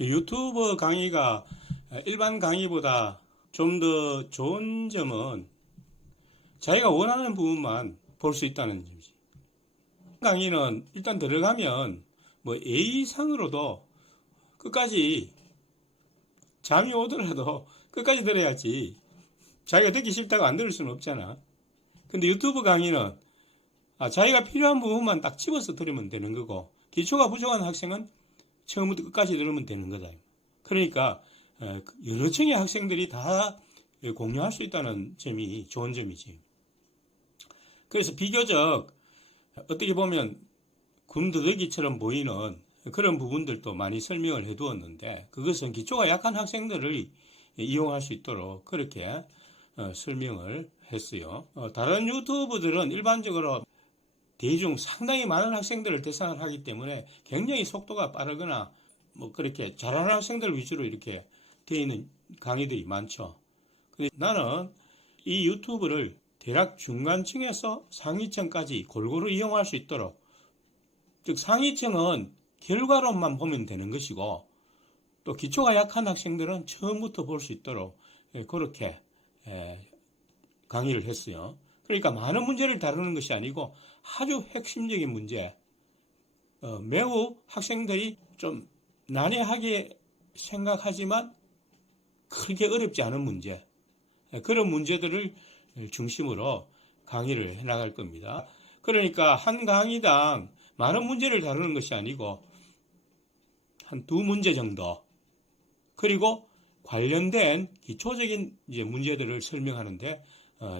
유튜브 강의가 일반 강의보다 좀 더 좋은 점은 자기가 원하는 부분만 볼 수 있다는 점이지. 강의는 일단 들어가면 뭐 A상으로도 끝까지 잠이 오더라도 끝까지 들어야지. 자기가 듣기 싫다고 안 들을 수는 없잖아. 근데 유튜브 강의는 자기가 필요한 부분만 딱 집어서 들으면 되는 거고, 기초가 부족한 학생은 처음부터 끝까지 들으면 되는 거다. 그러니까 여러 층의 학생들이 다 공유할 수 있다는 점이 좋은 점이지. 그래서 비교적 어떻게 보면 군더더기처럼 보이는 그런 부분들도 많이 설명을 해두었는데, 그것은 기초가 약한 학생들을 이용할 수 있도록 그렇게 설명을 했어요. 다른 유튜브들은 일반적으로 대중 상당히 많은 학생들을 대상을 하기 때문에 굉장히 속도가 빠르거나 뭐 그렇게 잘하는 학생들 위주로 이렇게 되어 있는 강의들이 많죠. 근데 나는 이 유튜브를 대략 중간층에서 상위층까지 골고루 이용할 수 있도록, 즉 상위층은 결과론만 보면 되는 것이고, 또 기초가 약한 학생들은 처음부터 볼 수 있도록 그렇게 강의를 했어요. 그러니까 많은 문제를 다루는 것이 아니고 아주 핵심적인 문제, 매우 학생들이 좀 난해하게 생각하지만 크게 어렵지 않은 문제, 그런 문제들을 중심으로 강의를 해나갈 겁니다. 그러니까 한 강의당 많은 문제를 다루는 것이 아니고 한 두 문제 정도, 그리고 관련된 기초적인 이제 문제들을 설명하는데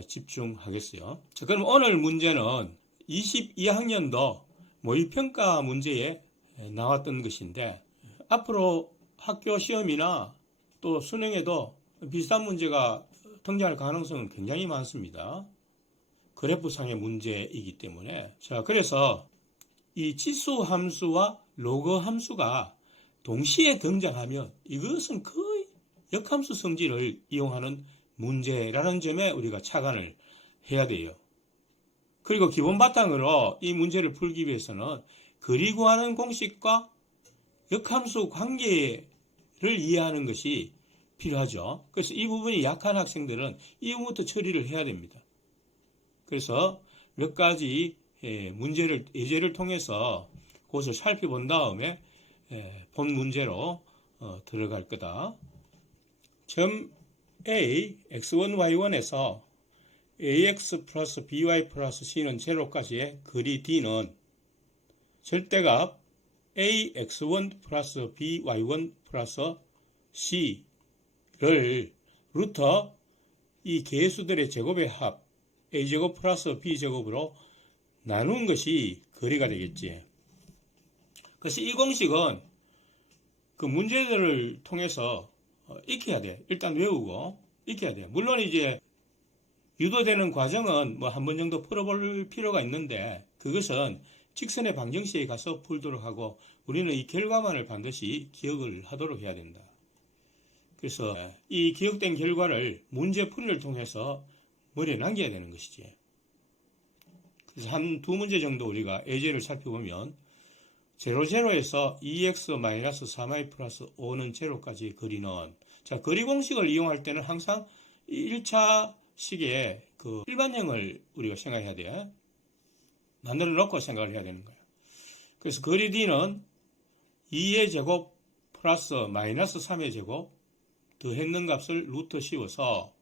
집중하겠어요. 자, 그럼 오늘 문제는 22학년도 모의평가 문제에 나왔던 것인데, 앞으로 학교 시험이나 또 수능에도 비슷한 문제가 등장할 가능성은 굉장히 많습니다. 그래프상의 문제이기 때문에. 자, 그래서 이 치수 함수와 로그 함수가 동시에 등장하면 이것은 거의 역함수 성질을 이용하는 문제라는 점에 우리가 착안을 해야 돼요. 그리고 기본 바탕으로 이 문제를 풀기 위해서는 거리 구하는 공식과 역함수 관계를 이해하는 것이 필요하죠. 그래서 이 부분이 약한 학생들은 이 부분부터 처리를 해야 됩니다. 그래서 몇 가지 문제를, 예제를 통해서 그것을 살펴본 다음에 본 문제로 들어갈 거다. 점 A, x1, y1에서 ax 플러스 by 플러스 c는 제로까지의 거리 d는 절대값 ax1 플러스 by1 플러스 c를 루트 이 개수들의 제곱의 합 a제곱 플러스 b제곱으로 나눈 것이 거리가 되겠지. 그래서 이 공식은 그 문제들을 통해서 익혀야 돼. 일단 외우고 익혀야 돼. 물론 이제 유도되는 과정은 뭐 한 번 정도 풀어볼 필요가 있는데, 그것은 직선의 방정식에 가서 풀도록 하고 우리는 이 결과만을 반드시 기억을 하도록 해야 된다. 그래서 이 기억된 결과를 문제풀이를 통해서 머리에 남겨야 되는 것이지. 그래서 한 두 문제 정도 우리가 예제를 살펴보면, 00에서 2x-3y 플러스 5는 제로까지 거리는, 자, 거리 공식을 이용할 때는 항상 1차 식의 그 일반형을 우리가 생각해야 돼. 만들어 놓고 생각을 해야 되는 거야. 그래서 거리 d는 2의 제곱 플러스 마이너스 3의 제곱 더했는 값을 루트 씌워서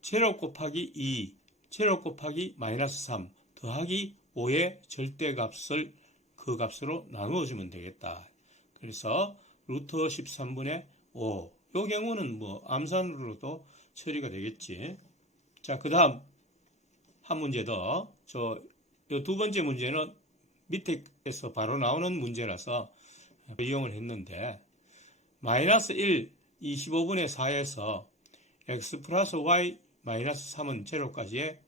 제로 곱하기 2, 제로 곱하기 마이너스 3 더하기 5의 절대값을 그 값으로 나누어주면 되겠다. 그래서 루트 13분의 5. 이 경우는 뭐 암산으로도 처리가 되겠지. 자, 그 다음 한 문제 더. 이 두 번째 문제는 밑에서 바로 나오는 문제라서 이용을 했는데, 마이너스 1, 25분의 4에서 x 플러스 y 마이너스 3은 제로까지의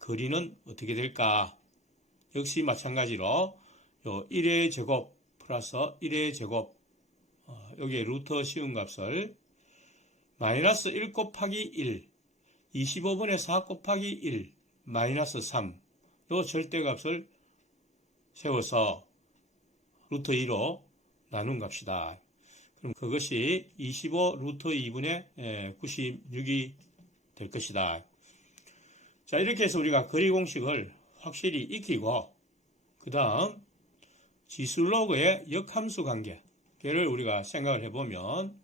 거리는 어떻게 될까? 역시 마찬가지로 요 1의 제곱 플러스 1의 제곱, 여기에 루트 씌운 값을 마이너스 1 곱하기 1, 25분의 4 곱하기 1, 마이너스 3, 요 절대값을 세워서 루트 2로 나눈 값이다. 그럼 그것이 25 루트 2분의 96이 될 것이다. 자, 이렇게 해서 우리가 거리 공식을 확실히 익히고, 그 다음 지수로그의 역함수 관계를 우리가 생각을 해보면,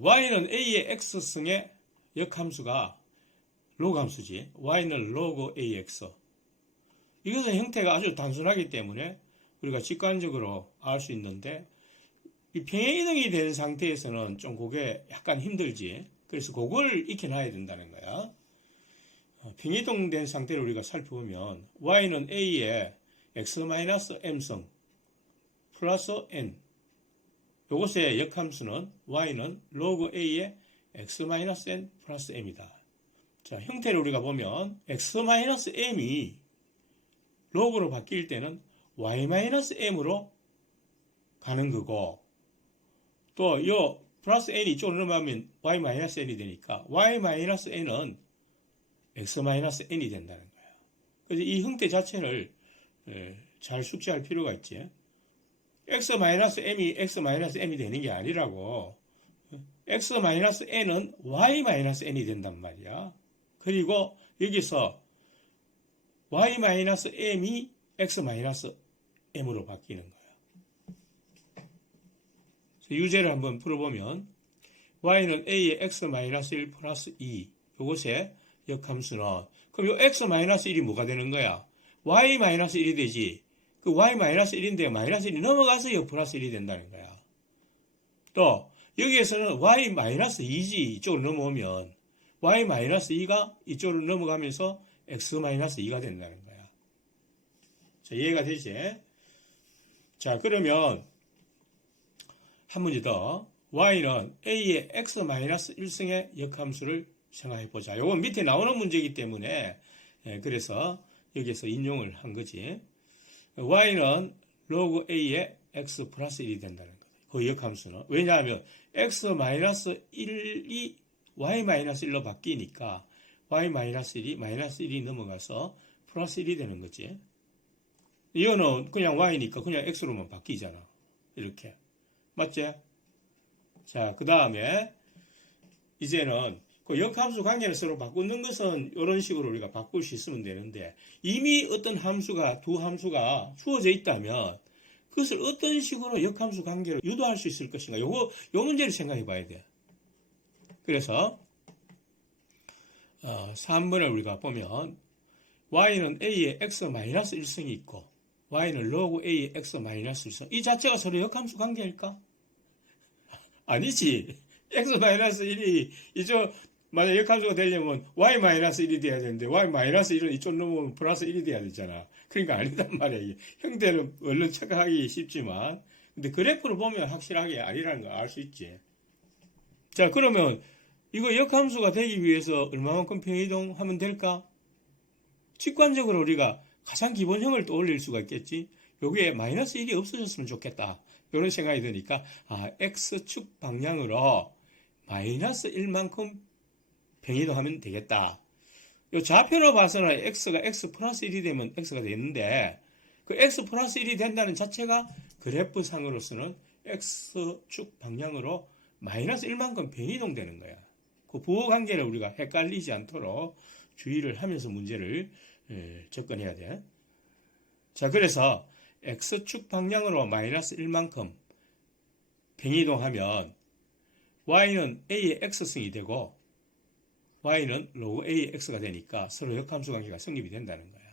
y는 a의 x승의 역함수가 로그 함수지. y는 로그 ax. 이것은 형태가 아주 단순하기 때문에 우리가 직관적으로 알 수 있는데, 이 평행이동이 된 상태에서는 좀 그게 약간 힘들지. 그래서 그걸 익혀놔야 된다는 거야. 평행이동 된 상태를 우리가 살펴보면 y는 a의 x-m승 플러스 n. 이것의 역함수는 y는 로그 a의 x-n 플러스 m이다. 자, 형태를 우리가 보면 x-m이 로그로 바뀔 때는 y-m으로 가는 거고, 또 요 플러스 n이 이쪽으로 넘어가면 y-n이 되니까 y-n은 x-n이 된다는 거야. 그래서 이 형태 자체를 잘 숙지할 필요가 있지. x-m이 x-m이 되는 게 아니라고. x-n은 y-n이 된단 말이야. 그리고 여기서 y-m이 x-m으로 바뀌는 거야. 유제를 한번 풀어보면 y는 a의 x-1 플러스 2, 요것의 역함수는, 그럼 요 x-1이 뭐가 되는 거야? y-1이 되지. 그 y-1인데 마이너스 1이 넘어가서 역 플러스 1이 된다는 거야. 또 여기에서는 y-2지. 이쪽으로 넘어오면 y-2가 이쪽으로 넘어가면서 x-2가 된다는 거야. 자, 이해가 되지? 자, 그러면 한 문제 더. y는 a의 x-1승의 역함수를 생각해 보자. 요건 밑에 나오는 문제이기 때문에 그래서 여기서 인용을 한 거지. y는 로그 a의 x 플러스 1이 된다는 거다. 그 역함수는. 왜냐하면 x-1이 y-1로 바뀌니까 y-1이 마이너스 1이 넘어가서 플러스 1이 되는 거지. 이거는 그냥 y니까 그냥 x로만 바뀌잖아. 이렇게. 맞지? 자, 그 다음에 이제는 그 역함수 관계를 서로 바꾸는 것은 이런 식으로 우리가 바꿀 수 있으면 되는데, 이미 어떤 함수가, 두 함수가 주어져 있다면 그것을 어떤 식으로 역함수 관계로 유도할 수 있을 것인가, 요 문제를 생각해 봐야 돼. 그래서 3번을 우리가 보면 y는 a의 x-1승이 있고 y는 로그 a의 x-1승, 이 자체가 서로 역함수 관계일까? 아니지. x-1이 이쪽 만약 역함수가 되려면 y-1이 돼야 되는데 y-1은 이쪽 넘으면 플러스 1이 돼야 되잖아. 그러니까 아니단 말이야. 이게 형태는 얼른 착각하기 쉽지만, 근데 그래프를 보면 확실하게 아니라는 걸 알 수 있지. 자, 그러면 이거 역함수가 되기 위해서 얼마만큼 평행이동하면 될까? 직관적으로 우리가 가장 기본형을 떠올릴 수가 있겠지. 여기에 마이너스 1이 없어졌으면 좋겠다. 이런 생각이 드니까 x축 방향으로 마이너스 1만큼 평행이동하면 되겠다. 이 좌표로 봐서는 x가 x 플러스 1이 되면 x가 되는데, 그 x 플러스 1이 된다는 자체가 그래프상으로서는 x축 방향으로 마이너스 1만큼 평행이동되는 거야. 그 부호관계를 우리가 헷갈리지 않도록 주의를 하면서 문제를 접근해야 돼. 자, 그래서 x축 방향으로 마이너스 1만큼 평행이동하면 y는 a의 x승이 되고 y는 로그 a의 x가 되니까 서로 역함수 관계가 성립이 된다는 거야.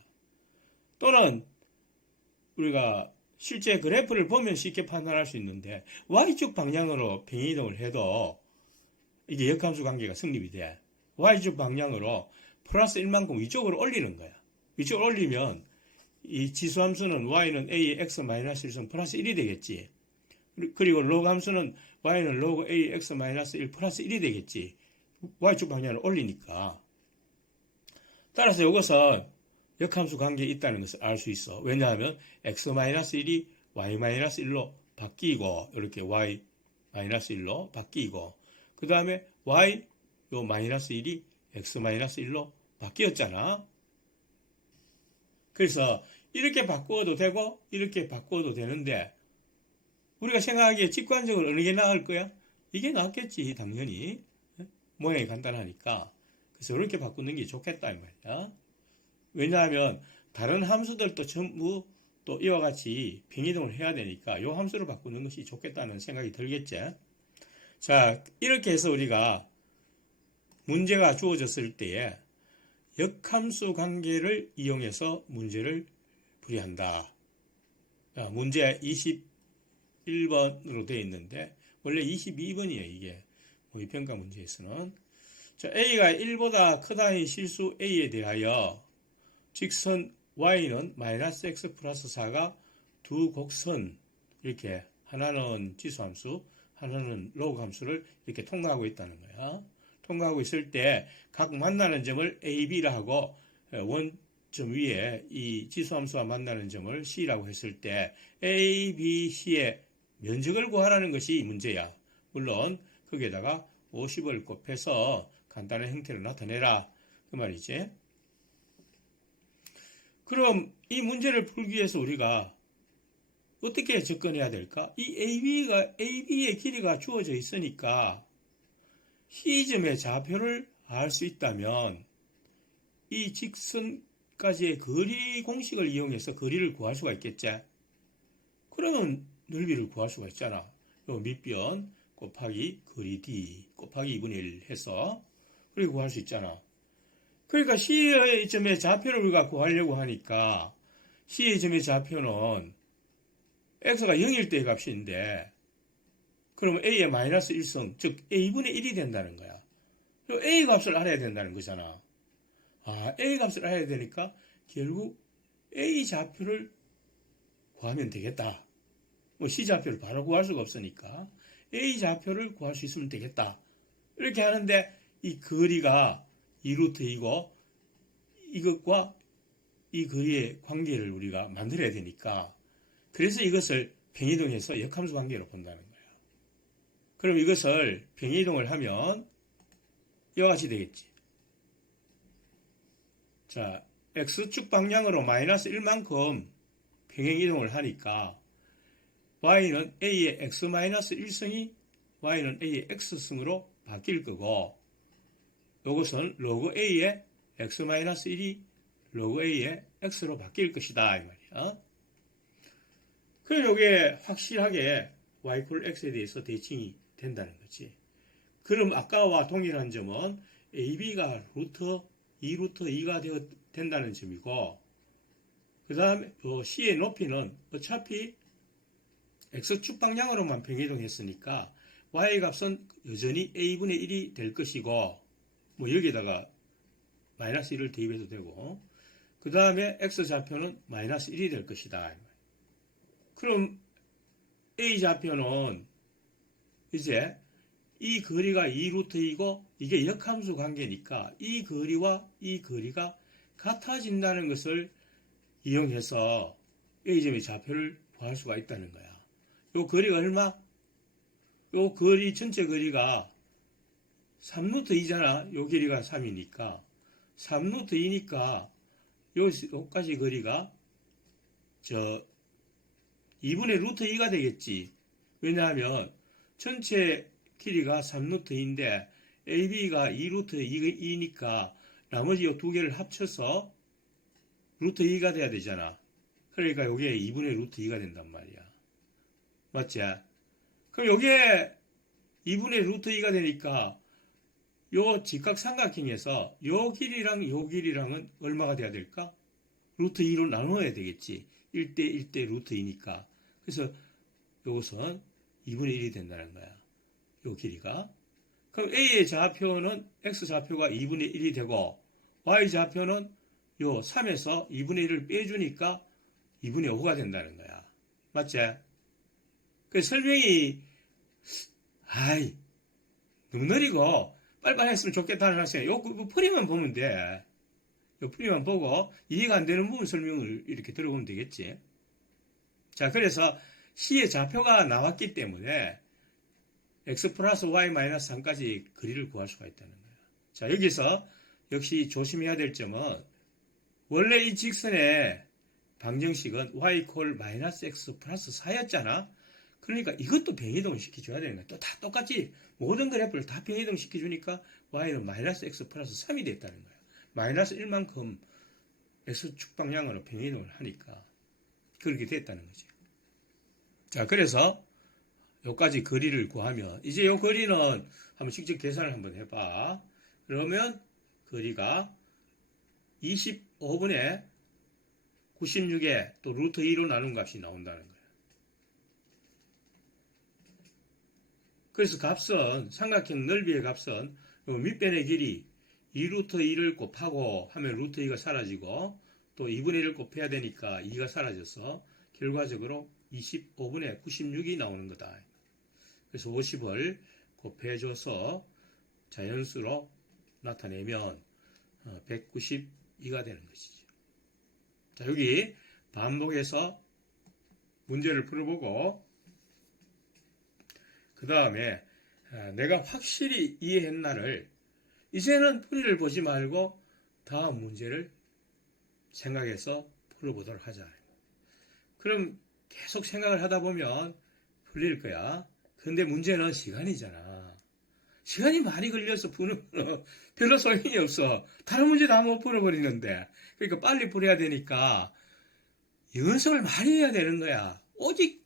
또는 우리가 실제 그래프를 보면 쉽게 판단할 수 있는데, y축 방향으로 평행이동을 해도 이게 역함수 관계가 성립이 돼. y축 방향으로 플러스 1만큼 위쪽으로 올리는 거야. 위쪽으로 올리면 이 지수함수는 y는 a의 x-1승 플러스 1이 되겠지. 그리고 로그 함수는 y는 로그 a의 x-1 플러스 1이 되겠지. y축 방향을 올리니까. 따라서 이것은 역함수 관계에 있다는 것을 알 수 있어. 왜냐하면 x-1이 y-1로 바뀌고, 이렇게 y-1로 바뀌고, 그 다음에 y 요 마이너스 1이 x-1로 바뀌었잖아. 그래서 이렇게 바꾸어도 되고 이렇게 바꾸어도 되는데, 우리가 생각하기에 직관적으로 어느 게 나을 거야? 이게 낫겠지, 당연히. 모양이 간단하니까. 그래서 이렇게 바꾸는 게 좋겠다, 이 말이야. 왜냐하면 다른 함수들도 전부 또 이와 같이 평이동을 해야 되니까 이 함수를 바꾸는 것이 좋겠다는 생각이 들겠지. 자, 이렇게 해서 우리가 문제가 주어졌을 때에 역함수 관계를 이용해서 문제를 풀이한다. 자, 문제 21번으로 되어 있는데 원래 22번이에요. 이게 모의평가 문제에서는. 자, A가 1보다 크다는 실수 A에 대하여 직선 Y는 마이너스 X 플러스 4가 두 곡선, 이렇게 하나는 지수함수, 하나는 로그 함수를 이렇게 통과하고 있다는 거야. 통과하고 있을 때 각 만나는 점을 A, B라 하고 원점 위에 이 지수함수와 만나는 점을 C라고 했을 때 A, B, C의 면적을 구하라는 것이 문제야. 물론 거기에다가 50을 곱해서 간단한 형태로 나타내라, 그 말이지. 그럼 이 문제를 풀기 위해서 우리가 어떻게 접근해야 될까? 이 AB의 길이가 주어져 있으니까 C점의 좌표를 알 수 있다면 이 직선까지의 거리 공식을 이용해서 거리를 구할 수가 있겠지. 그러면 넓이를 구할 수가 있잖아. 요 밑변 곱하기 거리 D 곱하기 2분의 1 해서 그렇게 구할 수 있잖아. 그러니까 C의 점의 좌표를 우리가 구하려고 하니까 C의 점의 좌표는 X가 0일 때의 값인데 그러면 A의 마이너스 1성, 즉 A분의 1이 된다는 거야. A 값을 알아야 된다는 거잖아. A 값을 알아야 되니까 결국 A 좌표를 구하면 되겠다. 뭐 C 좌표를 바로 구할 수가 없으니까 A 좌표를 구할 수 있으면 되겠다. 이렇게 하는데 이 거리가 2루트이고 이것과 이 거리의 관계를 우리가 만들어야 되니까 그래서 이것을 평이동해서 역함수 관계로 본다는 거예요. 그럼 이것을 평이동을 하면 이와 같이 되겠지. 자, X축 방향으로 마이너스 1만큼 평행이동을 하니까 Y는 A의 X-1승이 Y는 A의 X승으로 바뀔 거고 이것은 로그 A의 X-1이 로그 A의 X로 바뀔 것이다, 이 말이야. 그럼 이게 확실하게 Y 이퀄 X에 대해서 대칭이 된다는 거지. 그럼 아까와 동일한 점은 AB가 루트 2루트 2가 된다는 점이고 그 다음에 C의 높이는 어차피 X축 방향으로만 평이동했으니까 Y 값은 여전히 A분의 1이 될 것이고 뭐 여기에다가 마이너스 1을 대입해도 되고 그 다음에 X좌표는 마이너스 1이 될 것이다. 그럼 A좌표는 이제 이 거리가 2루트이고 이게 역함수 관계니까 이 거리와 이 거리가 같아진다는 것을 이용해서 A점의 좌표를 구할 수가 있다는 거야. 요 거리가 얼마? 요 거리 전체 거리가 3루트 2잖아. 요 길이가 3이니까 3루트 2니까 요까지 거리가 2분의 루트 2가 되겠지. 왜냐하면 전체 길이가 3루트인데 AB가 2루트 2니까 나머지 이 두 개를 합쳐서 루트 2가 돼야 되잖아. 그러니까 이게 2분의 루트 2가 된단 말이야. 맞지? 그럼 이게 2분의 루트 2가 되니까 요 직각삼각형에서 요 길이랑 요 길이랑은 얼마가 돼야 될까? 루트 2로 나눠야 되겠지. 1대 1대 루트 2니까. 그래서 요것은 2분의 1이 된다는 거야. 요 길이가. 그럼 A의 좌표는 X좌표가 2분의 1이 되고 Y좌표는 요 3에서 2분의 1을 빼주니까 2분의 5가 된다는 거야. 맞지? 그 설명이 너무 느리고 빨리빨리 했으면 좋겠다는 학생 요 풀이만 보면 돼. 요 풀이만 보고 이해가 안 되는 부분 설명을 이렇게 들어보면 되겠지. 자, 그래서 C의 좌표가 나왔기 때문에 X 플러스 Y 마이너스 3까지 거리를 구할 수가 있다는 거예요. 자, 여기서 역시 조심해야 될 점은 원래 이 직선의 방정식은 Y 이퀄 마이너스 X 플러스 4였잖아. 그러니까 이것도 병이동을 시켜줘야 되는 거야. 또 다 똑같이 모든 그래프를 다 병이동 시켜주니까 y는 마이너스 x 플러스 3이 됐다는 거야. 마이너스 1만큼 x축 방향으로 병이동을 하니까 그렇게 됐다는 거지. 자, 그래서 여기까지 거리를 구하면 이제 요 거리는 한번 직접 계산을 한번 해봐. 그러면 거리가 25분의 96에 또 루트 2로 나눈 값이 나온다는 거야. 그래서 값은 삼각형 넓이의 값은 밑변의 길이 2루트 2를 곱하고 하면 루트 2가 사라지고 또 2분의 1을 곱해야 되니까 2가 사라져서 결과적으로 25분의 96이 나오는 거다. 그래서 50을 곱해줘서 자연수로 나타내면 192가 되는 것이죠. 자, 여기 반복해서 문제를 풀어보고 그 다음에 내가 확실히 이해했나를 이제는 풀이를 보지 말고 다음 문제를 생각해서 풀어보도록 하자. 그럼 계속 생각을 하다 보면 풀릴 거야. 근데 문제는 시간이잖아. 시간이 많이 걸려서 푸는 거는 별로 소용이 없어. 다른 문제 다 못 풀어버리는데. 그러니까 빨리 풀어야 되니까 연습을 많이 해야 되는 거야. 오직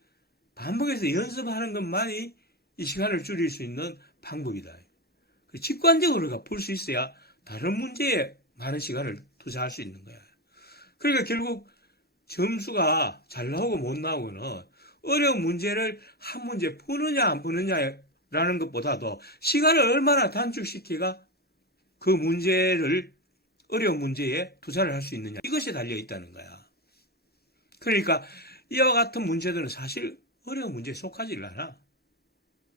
반복해서 연습하는 것만이 이 시간을 줄일 수 있는 방법이다. 직관적으로 우리가 풀 수 있어야 다른 문제에 많은 시간을 투자할 수 있는 거야. 그러니까 결국 점수가 잘 나오고 못 나오고는 어려운 문제를 한 문제 푸느냐 안 푸느냐라는 것보다도 시간을 얼마나 단축시키가 그 문제를 어려운 문제에 투자를 할 수 있느냐 이것이 달려 있다는 거야. 그러니까 이와 같은 문제들은 사실 어려운 문제에 속하지 않아.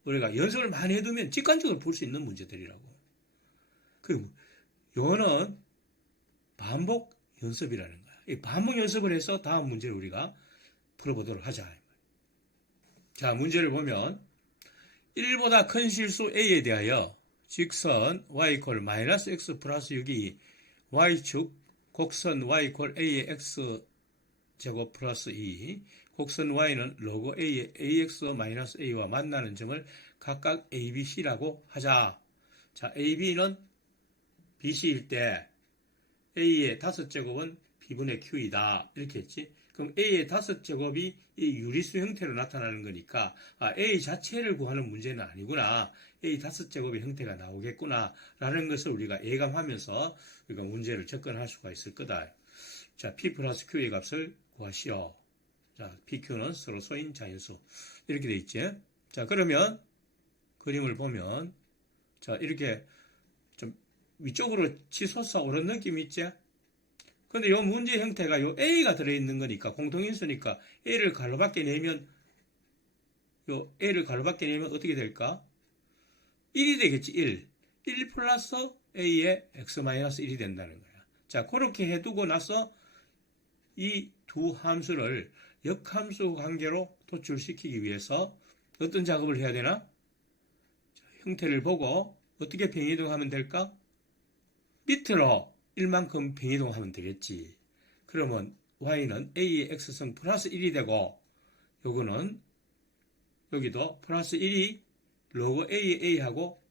우리가 연습을 많이 해두면 직관적으로 풀 수 있는 문제들이라고. 그 요거는 반복 연습이라는 거야. 이 반복 연습을 해서 다음 문제를 우리가 풀어보도록 하자. 자, 문제를 보면 1보다 큰 실수 a에 대하여 직선 y = 마이너스 x 플러스 6이 y축 곡선 y = a의 x 제곱 플러스 2 곡선 y는 로그 a의 ax-a와 만나는 점을 각각 a, b, c라고 하자. 자, a, b는 bc일 때 a의 5제곱은 b분의 q이다. 이렇게 했지. 그럼 a의 5제곱이 이 유리수 형태로 나타나는 거니까 a 자체를 구하는 문제는 아니구나. a 5제곱의 형태가 나오겠구나. 라는 것을 우리가 예감하면서 우리가 문제를 접근할 수가 있을 거다. 자, p 플러스 q의 값을 구하시오. 자, PQ는 서로 소인 자연수. 이렇게 돼 있지. 자, 그러면 그림을 보면 자, 이렇게 좀 위쪽으로 치솟아 오른 느낌이 있지? 근데 이 문제 형태가 이 A가 들어있는 거니까 공통인수니까 A를 가로밖에 내면 요 A를 가로밖에 내면 어떻게 될까? 1이 되겠지. 1 플러스 A의 x-1이 된다는 거야. 자, 그렇게 해두고 나서 이 두 함수를 역함수 관계로 도출시키기 위해서 어떤 작업을 해야 되나? 자, 형태를 보고 어떻게 병이동하면 될까? 밑으로 1만큼 병이동하면 되겠지. 그러면 y는 a의 x승 플러스 1이 되고 요거는 여기도 플러스 1이 로그 a의 a하고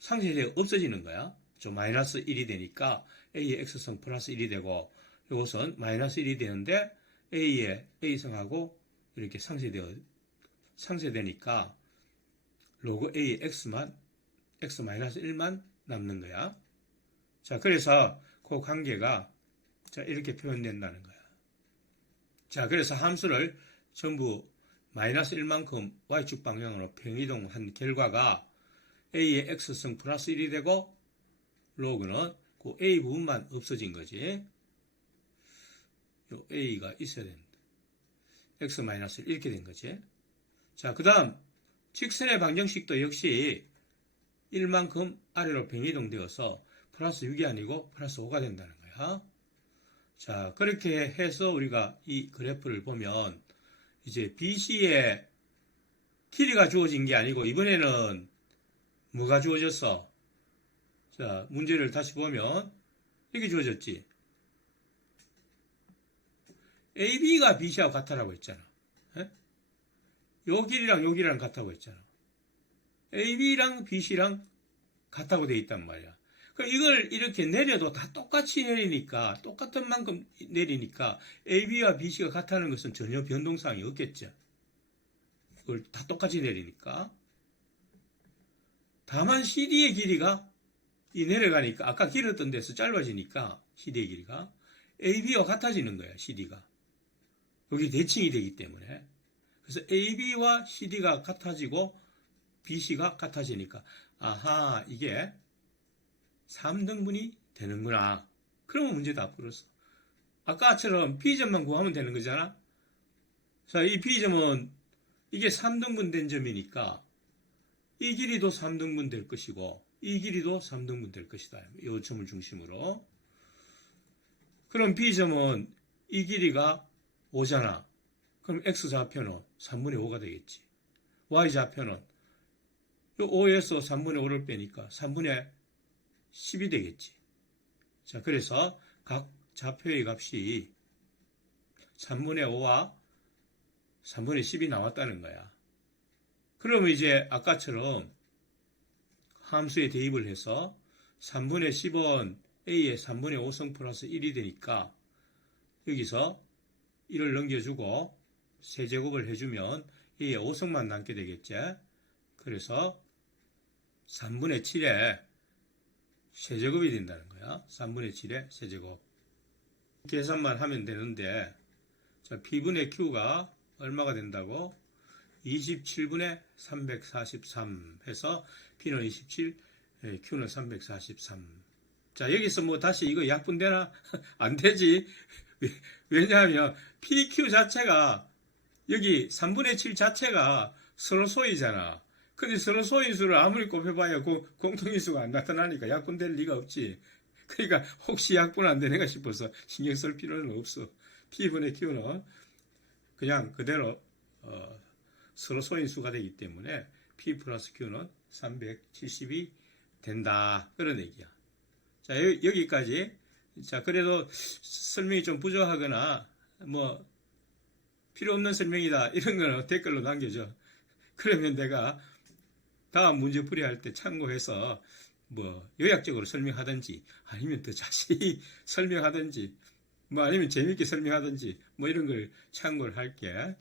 상쇄되어 없어지는 거야. 저 마이너스 1이 되니까 a의 x승 플러스 1이 되고 이것은 마이너스 1이 되는데 a의 a승하고 이렇게 상쇄되니까 로그 a의 x만 x-1만 남는 거야. 자, 그래서 그 관계가 자, 이렇게 표현된다는 거야. 자, 그래서 함수를 전부 마이너스 1만큼 y축 방향으로 평이동한 결과가 a의 x승 플러스 1이 되고 로그는 그 a 부분만 없어진 거지. 요 a가 있어야 된다. x-1 이렇게 된 거지. 자, 그 다음 직선의 방정식도 역시 1만큼 아래로 평이동되어서 플러스 6이 아니고 플러스 5가 된다는 거야. 자, 그렇게 해서 우리가 이 그래프를 보면 이제 BC의 길이가 주어진 게 아니고 이번에는 뭐가 주어졌어? 자, 문제를 다시 보면 이렇게 주어졌지. AB가 BC하고 같다라고 했잖아. 에? 요 길이랑 요 길이랑 같다고 했잖아. AB랑 BC랑 같다고 돼 있단 말이야. 그럼 이걸 이렇게 내려도 다 똑같이 내리니까, 똑같은 만큼 내리니까 AB와 BC가 같다는 것은 전혀 변동사항이 없겠죠. 그걸 다 똑같이 내리니까. 다만 CD의 길이가 이 내려가니까 아까 길었던 데서 짧아지니까 CD의 길이가 AB와 같아지는 거야. CD가. 여기 대칭이 되기 때문에. 그래서 AB와 CD가 같아지고 BC가 같아지니까 아하 이게 3등분이 되는구나. 그러면 문제 다 풀었어. 아까처럼 B점만 구하면 되는 거잖아. 자, 이 B점은 이게 3등분 된 점이니까 이 길이도 3등분 될 것이고 이 길이도 3등분 될 것이다. 이 점을 중심으로. 그럼 B점은 이 길이가 5잖아. 그럼 X좌표는 3분의 5가 되겠지. Y좌표는 이 5에서 3분의 5를 빼니까 3분의 10이 되겠지. 자, 그래서 각 좌표의 값이 3분의 5와 3분의 10이 나왔다는 거야. 그러면 이제 아까처럼 함수에 대입을 해서 3분의 10은 A의 3분의 5성 플러스 1이 되니까 여기서 1을 넘겨주고 세제곱을 해주면 A의 5성만 남게 되겠지. 그래서 3분의 7에 세제곱이 된다는 거야. 3분의 7의 세제곱. 계산만 하면 되는데, 자, P분의 Q가 얼마가 된다고? 27분의 343 해서 P는 27, Q는 343. 자, 여기서 뭐 다시 이거 약분되나? 안 되지. 왜냐하면 PQ 자체가 여기 3분의 7 자체가 서로 소이잖아. 근데 서로 소인수를 아무리 곱해봐야 공통인수가 안 나타나니까 약분될 리가 없지. 그러니까 혹시 약분 안 되는가 싶어서 신경 쓸 필요는 없어. P분의 Q는 그냥 그대로 서로 소인수가 되기 때문에 P 플러스 Q는 370이 된다. 그런 얘기야. 자, 여기까지. 자, 그래도 설명이 좀 부족하거나 뭐 필요 없는 설명이다. 이런 거는 댓글로 남겨줘. 그러면 내가 다음 문제 풀이할 때 참고해서 뭐 요약적으로 설명하든지 아니면 더 자세히 설명하든지 뭐 아니면 재밌게 설명하든지 뭐 이런 걸 참고를 할게.